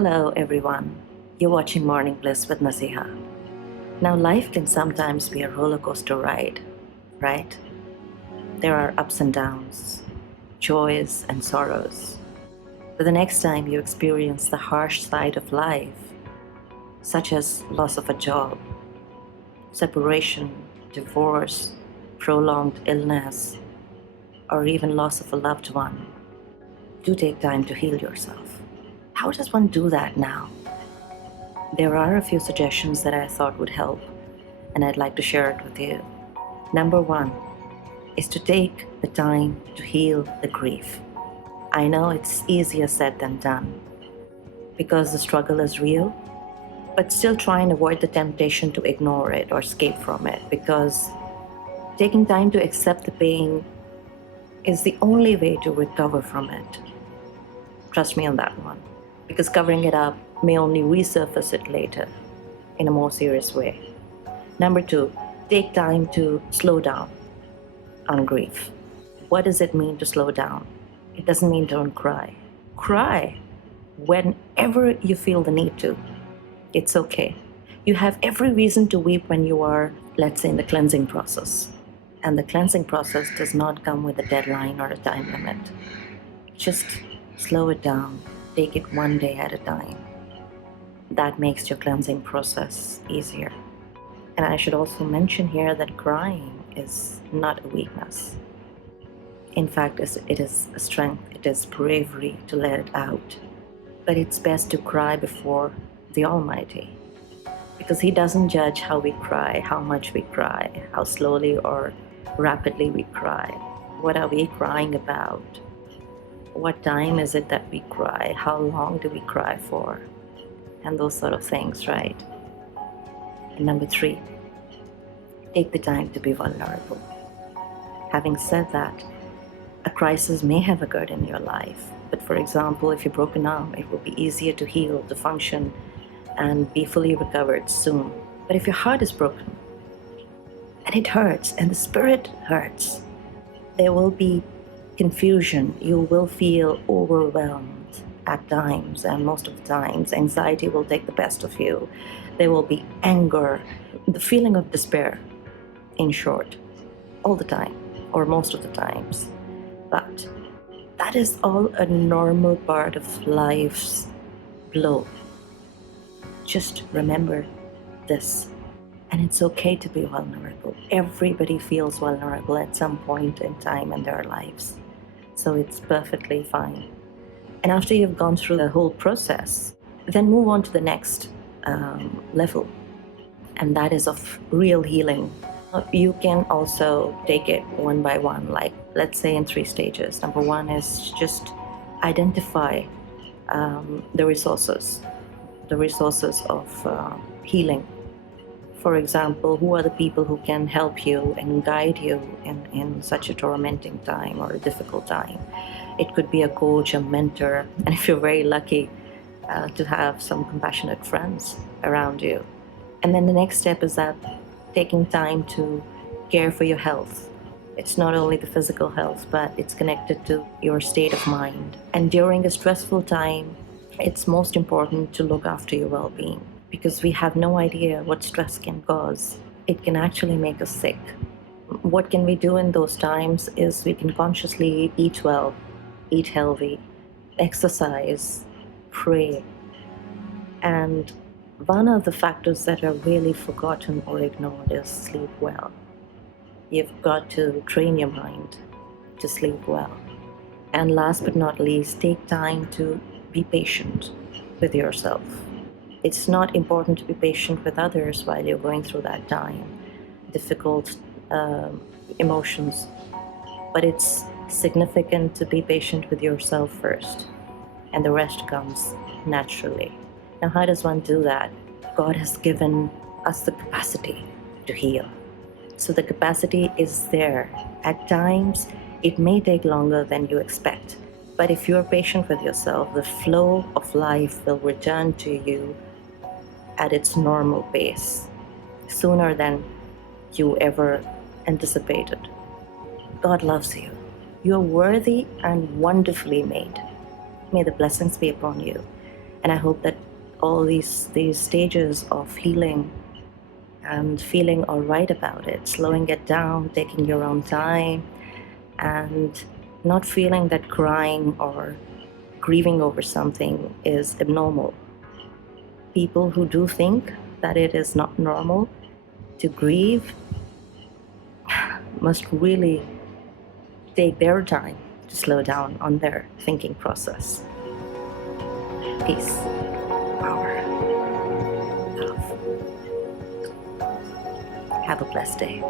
Hello, everyone. You're watching Morning Bliss with Naziha. Now, life can sometimes be a roller coaster ride, right? There are ups and downs, joys and sorrows. But the next time you experience the harsh side of life, such as loss of a job, separation, divorce, prolonged illness, or even loss of a loved one, do take time to heal yourself. How does one do that now? There are a few suggestions that I thought would help, and I'd like to share it with you. Number one is to take the time to heal the grief. I know it's easier said than done because the struggle is real, but still try and avoid the temptation to ignore it or escape from it, because taking time to accept the pain is the only way to recover from it. Trust me on that one, because covering it up may only resurface it later in a more serious way. Number two, take time to slow down on grief. What does it mean to slow down? It doesn't mean don't cry. Cry whenever you feel the need to. It's okay. You have every reason to weep when you are, let's say, in the cleansing process. And the cleansing process does not come with a deadline or a time limit. Just slow it down. Take it one day at a time. That makes your cleansing process easier. And I should also mention here that crying is not a weakness. In fact, it is a strength. It is bravery to let it out. But it's best to cry before the Almighty, because He doesn't judge how we cry, how much we cry, how slowly or rapidly we cry. What are we crying about? What time is it that we cry? How long do we cry for? And those sort of things, right? And number three, take the time to be vulnerable. Having said that, a crisis may have occurred in your life, but for example, if you're broken arm, it will be easier to heal, to function, and be fully recovered soon. But if your heart is broken, and it hurts, and the spirit hurts, there will be confusion. You will feel overwhelmed at times, and most of the times, anxiety will take the best of you. There will be anger, the feeling of despair, in short, all the time, or most of the times. But that is all a normal part of life's blow. Just remember this, and it's okay to be vulnerable. Everybody feels vulnerable at some point in time in their lives, so it's perfectly fine. And after you've gone through the whole process, then move on to the next level, and that is of real healing. You can also take it one by one, like let's say in 3 stages. Number one is just identify the resources of healing. For example, who are the people who can help you and guide you in such a tormenting time or a difficult time? It could be a coach, a mentor, and if you're very lucky to have some compassionate friends around you. And then the next step is that taking time to care for your health. It's not only the physical health, but it's connected to your state of mind. And during a stressful time, it's most important to look after your well-being, because we have no idea what stress can cause. It can actually make us sick. What can we do in those times is we can consciously eat well, eat healthy, exercise, pray. And one of the factors that are really forgotten or ignored is sleep well. You've got to train your mind to sleep well. And last but not least, take time to be patient with yourself. It's not important to be patient with others while you're going through that time, difficult emotions, but it's significant to be patient with yourself first, and the rest comes naturally. Now, how does one do that? God has given us the capacity to heal. So the capacity is there. At times, it may take longer than you expect, but if you're patient with yourself, the flow of life will return to you at its normal pace, sooner than you ever anticipated. God loves you. You are worthy and wonderfully made. May the blessings be upon you. And I hope that all these stages of healing and feeling all right about it, slowing it down, taking your own time, and not feeling that crying or grieving over something is abnormal. People who do think that it is not normal to grieve must really take their time to slow down on their thinking process. Peace, power, love. Have a blessed day.